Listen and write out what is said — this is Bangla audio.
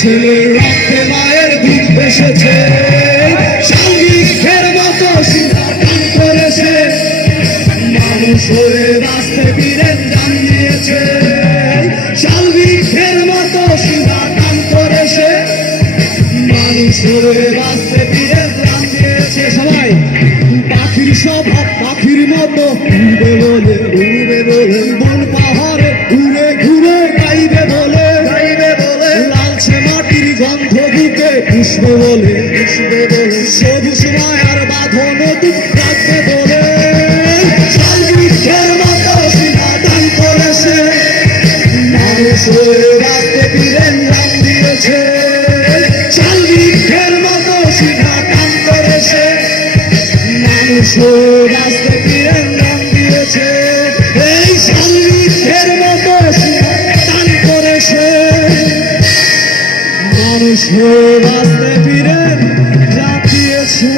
ছেলের রক্তে মায়ের দুধ ভেসেছে, শালবৃক্ষের মতো শিরা টান করেছে, মানুষ হয়ে বাঁচতে বীরের জান দিয়েছে। শালবৃক্ষের মতো শিরা টান করেছে, মানুষ হয়ে বাঁচতে বীরের জান দিয়েছে। সবাই পাখির স্বভাব পাখির মতো উড়বে বলে, উড়বে বলে বন পাহাড়ে ঘুরে ঘুরে গাইবে বলে, গাইবে বলে লালচে মাটির গন্ধ দিতে পুষবে বলে, পুষবে বলে সবুজ মায়ার বাঁধন দুধ রাখবে বলে। শালবৃক্ষের মতো শিরা টান করেছে, মানুষ হয়ে বাঁচতে বীরের জান দিয়েছে। শালবৃক্ষের মতো শিরা টান করেছে, মানুষ হয়ে বাঁচতে বীরের জান দিয়েছে। এই শালবৃক্ষের মতো শিরা টান করেছে, মানুষ হয়ে বাঁচতে বীরের জান দিয়েছে।